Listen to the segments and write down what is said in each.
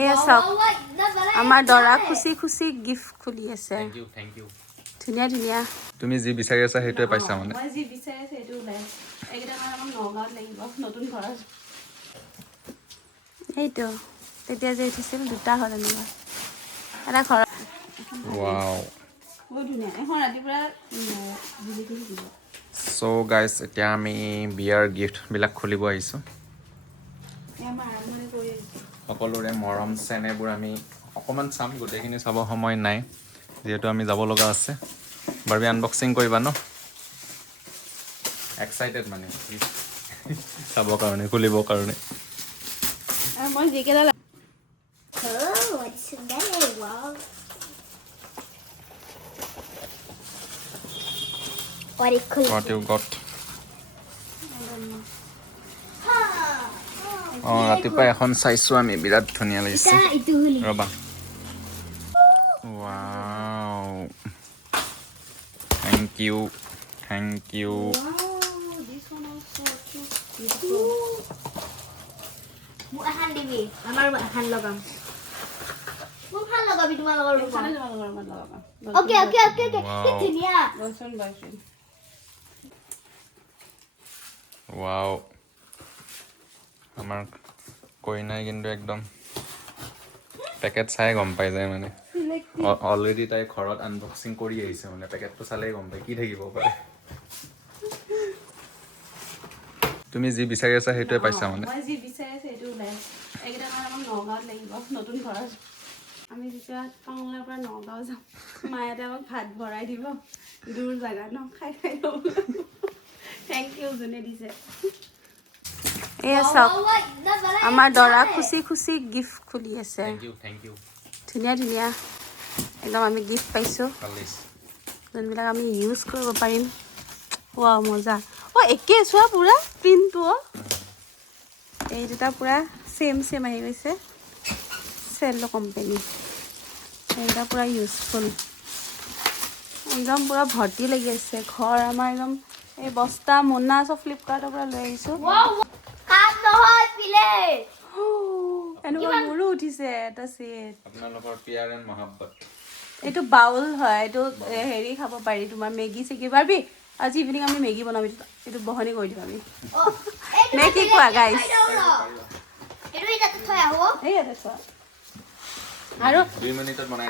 এয়া চাওক আমাৰ দৰা খুচি খুচি গিফ্ট খুলি আছে থ্যাংক ইউ ধুনীয়া ধুনীয়া তুমি যি বিচাৰি আছা সেইটোৱে পাইছা মানে মই যি বিচাৰি আছো সেইটো ওলাই এইকেইটা মানে আমাক নগাঁৱত লাগিব নতুন ঘৰত এইটো তেতিয়া যে উঠিছিল দুটা হ'ল এনেকুৱা এটা ঘৰত ৱাও বহুত ধুনীয়া এখন ৰাতিপুৱা জিলিকি দিব সো গাইস এতিয়া আমি বিয়াৰ গিফ্টবিলাক খুলিব আহিছোঁ সকলোৰে মৰম চেনেহবোৰ আমি অকণমান চাম গোটেইখিনি চাব সময় নাই যিহেতু আমি যাব লগা আছে বাৰবি আনবক্সিং কৰিবা ন এক্সাইটেড মানে চাবৰ কাৰণে খুলিবৰ কাৰণে মই যিকেইটা What you got? ৰাতিপুৱা এখন চাইছোঁ আমি বিৰাট ধুনীয়া লাগিছে ৰ'বা ৱাও থেংক ইউ ৱাও আমাৰ কইনাই কিন্তু একদম পেকেট চাই গম পাই যায় মানে অলৰেডি তাই ঘৰত আনবক্সিং কৰি আহিছে মানে পেকেটটো চালেই গম পাই কি থাকিব পাৰে তুমি যি বিচাৰি আছা সেইটোৱে পাইছা মানে মই যি বিচাৰি আছো সেইটো ওলাই এইকেইটা মানে আমাক নগাঁৱত লাগিব নতুন ঘৰত আমি যেতিয়া টংলাৰ পৰা নগাঁও যাম মায়ে আমাক ভাত ভৰাই দিব দূৰ জাগা ন খাই খাই ল'ব থেংক ইউ যোনে দিছে এয়া চাওক আমাৰ দৰা খুচি খুচি গিফ্ট খুলি আছে থেংক ইউ ধুনীয়া ধুনীয়া একদম আমি গিফ্ট পাইছোঁ যোনবিলাক আমি ইউজ কৰিব পাৰিম ৱা মজা একে চোৱা পুৰা প্ৰিণ্টটো এই দুটা পুৰা চেম আহি গৈছে চেল কোম্পানী এইকেইটা পুৰা ইউজফুল একদম পুৰা ভৰ্তি লাগি আছে ঘৰ আমাৰ একদম এই বস্তা মোনা চব ফ্লিপকাৰ্টৰ পৰা লৈ আহিছোঁ এনেকুৱা মোৰো উঠিছে এটা চেট আপোনালোকৰ পিয়াৰ এণ্ড মহাব্বত এইটো বাউল হয় এইটো হেৰি খাব পাৰি তোমাৰ মেগী চেগি পাৰবি আজি ইভিনিং আমি মেগী বনাম এইটো বহনি কৰি দিম আমি নে কি কোৱা গাইছ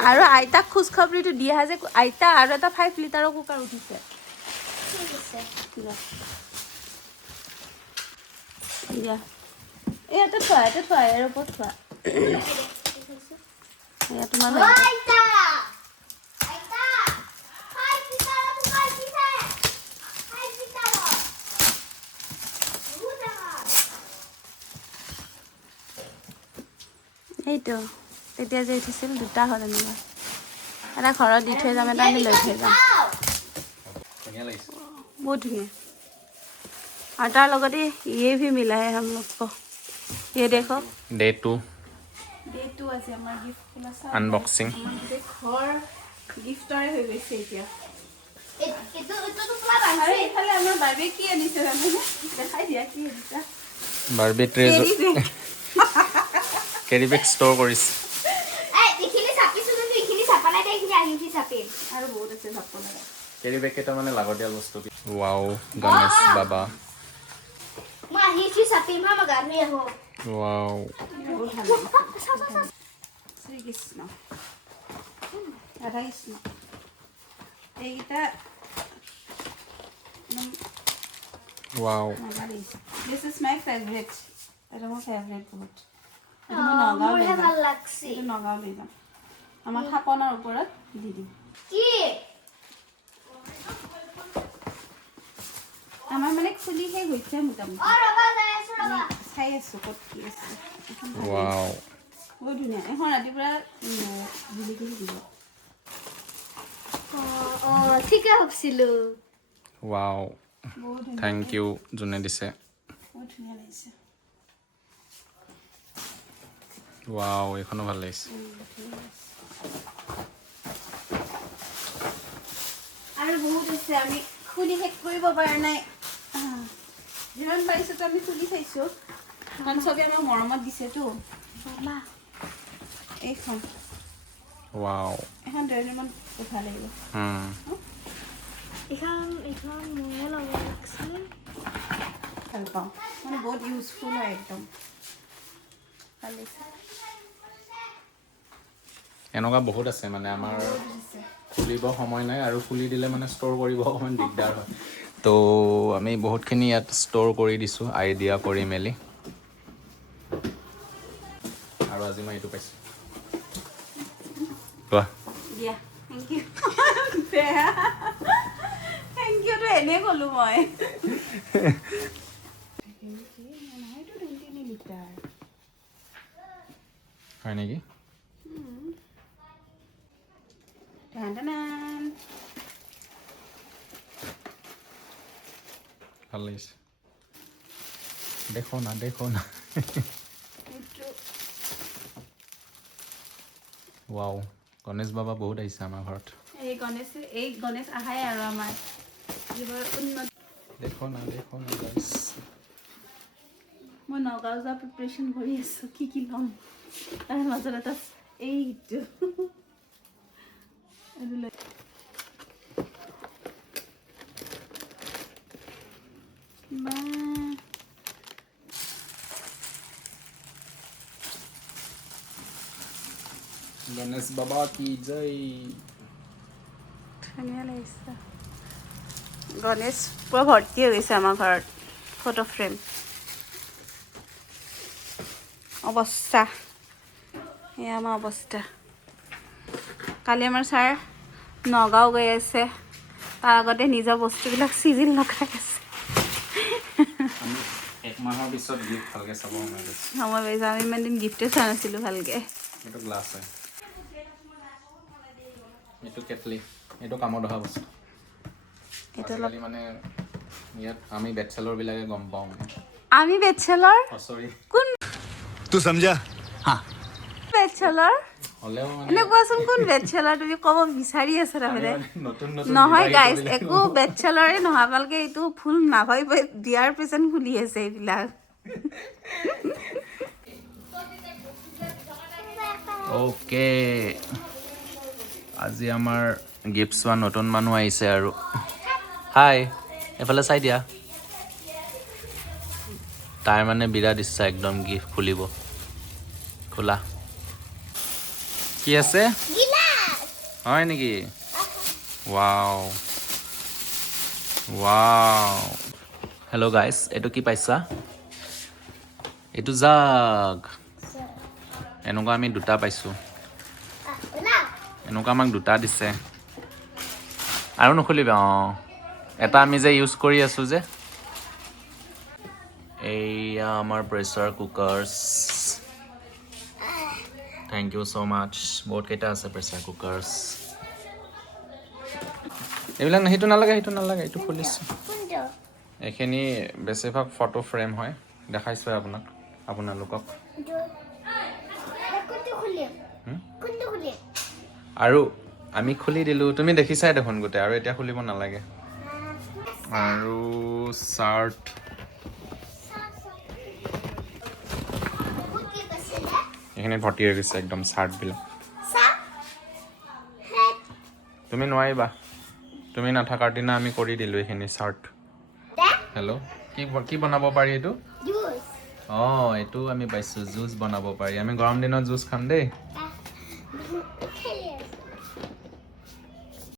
আৰু আইতাক খোজখাবৰিটো দিয়া যে আইতা আৰু এটা 5 লিটাৰৰ কুকাৰ উঠিছে ইয়াতে থোৱা ইয়াৰ ওপৰত থোৱা এয়া তোমাৰ এইটো তেতিয়া যে উঠিছিল দুটা হ'ল এনেকুৱা এটা ঘৰত দি থৈ যাম এটা আমি লৈ থৈ যাম बहुत धुनिया और तार लगते ये भी मिला है हम लोग को ये देखो डे 2 আছে আমাৰ গিফ্ট খোলা চাও আনবক্সিং ঘৰ গিফ্টৰে হৈ গৈছে এতিয়া এটো তো পুৰা বানছে এফালে আমাৰ বাৰবি কি আনিছে জানো দেখাই দিয়া কি আনিছা বাৰবি ট্ৰেজ কেৰি বেগ ষ্ট'ৰ কৰিছে এইখিনি চাপিছো কিন্তু এইখিনি চাপা নাই এইখিনি আনিছি চাপে আৰু বহুত আছে চাপা লাগা কেৰি বেগ এটা মানে লাগতিয়াল বস্তু ৱাও গণেশ বাবা মই আহিছি চাপি মা গানি আহো ৱাও শ্ৰী কৃষ্ণ ৰাধা কৃষ্ণ এইটা wow this is my favorite এটা মোৰ ফেভাৰিট বহুত মোৰ ভাল লাগছে এইটো নগাঁও লৈ যাম আমাৰ থাপনাৰ ওপৰত দি দিম কি আমাৰ মানে খুলি হে গৈছে মোটামুটি চাই আছো ক'ত কি আছে ৱাও বহুত ধুনীয়া এখন ৰাতিপুৱা জিলিকি দিব ঠিকে ভাবছিলো ৱাও থ্যাংক ইউ যোনে দিছে বহুত ধুনীয়া লাগিছে ৱাও এখনো ভাল লাগিছে আৰু বহুত আছে আমি খুলি শেষ কৰিব পৰা নাই যিমান পাৰিছো তো আমি খুলি চাইছো কাৰণ চবে আমাক মৰমত দিছেতো এইখন ৱাও এখন ডৰেমন উঠা লাগিব এইখন মোৰে ল'ব লাগিছিলে ভাল পাওঁ মানে বহুত ইউজফুল হয় একদম ভাল লাগিছে এনেকুৱা বহুত আছে মানে আমাৰ খুলিব সময় নাই আৰু খুলি দিলে মানে ষ্ট'ৰ কৰিব অকণমান দিগদাৰ হয় তো আমি বহুতখিনি ইয়াত ষ্ট'ৰ কৰি দিছোঁ আইডিয়া কৰি মেলি আৰু আজি মই এইটো পাইছোঁ কোৱা দিয়া থেংক ইউ থেংক ইউটো এনেই ক'লোঁ মই হয় নেকি ভাল লাগিছে দেখো না ৱাও গণেশ বাবা বহুত আহিছে আমাৰ ঘৰত এই গণেশ আহাই আৰু আমাৰ যিবোৰ উন্নত দেখো না গাইছ মই নগাঁও যোৱা প্ৰিপাৰেশ্যন কৰি আছোঁ কি ল'ম তাৰ মাজত এটা এইটো গণেশ বাবা কি জয় ধুনীয়া লাগিছে গণেশ পুৰা ভৰ্তি হৈ গৈছে আমাৰ ঘৰত ফটো ফ্ৰেম অৱস্থা এয়া আমাৰ অৱস্থা কালি আমাৰ ছাৰ নগাঁও গৈ আছে তাৰ আগতে নিজৰ বস্তুবিলাক চিজিল লগাই আছে আমি এক মাহৰ পিছত গিফ্ট ভালকৈ চাব সময় পাইছোঁ আমি ইমান দিন গিফ্টে চোৱা নাছিলোঁ ভালকৈ এইটো গ্লাছ হয় এইটো কেটলি এইটো কামত অহা বস্তু আজিকালি মানে ইয়াত আমি বেচেলৰবিলাকে গম পাওঁ মানে আমি বেচেলৰ চৰি কোন तू समझा हाँ বেচেলৰ হ'লেও মানে এনে কোৱাচোন কোন বেচেলৰ তুমি ক'ব বিচাৰি আছা তাৰমানে নতুন নহয় গাইজ একো বেচেলৰে নহয় আপোনালোকে এইটো ভুল নাভাবিব বিয়াৰ প্ৰেজেণ্ট খুলি আছে এইবিলাক অ'কে আজি আমাৰ গিফ্ট চোৱা নতুন মানুহ আহিছে আৰু হাই এফালে চাই দিয়া তাই মানে বিৰাট ইচ্ছা একদম গিফ্ট খুলিব খোলা কি আছে হয় নেকি ৱাও হেল্ল' গাইজ এইটো কি পাইছা এইটো জাগ এনেকুৱা আমি দুটা পাইছোঁ এনেকুৱা আমাক দুটা দিছে আৰু নুখুলিবা অঁ এটা আমি যে ইউজ কৰি আছোঁ যে এইয়া আমাৰ প্ৰেছাৰ কুকাৰ্ছ থেংক ইউ ছ' মাছ বহুতকেইটা আছে প্ৰেছাৰ কুকাৰ্ছ এইবিলাক সেইটো নালাগে এইটো খুলিছোঁ এইখিনি বেছিভাগ ফটো ফ্ৰেম হয় দেখাইছোঁ আপোনালোকক আৰু আমি খুলি দিলোঁ তুমি দেখিছাই দেখোন গোটেই আৰু এতিয়া খুলিব নালাগে আৰু চাৰ্ট এইখিনিত ভৰ্তি হৈ গৈছে একদম চাৰ্টবিলাক তুমি নোৱাৰিবা তুমি নাথাকাৰ দিনা আমি কৰি দিলোঁ এইখিনি চাৰ্ট হেল্ল' কি বনাব পাৰি এইটো অঁ এইটো আমি পাইছোঁ জুচ বনাব পাৰি আমি গৰম দিনত জুচ খাম দেই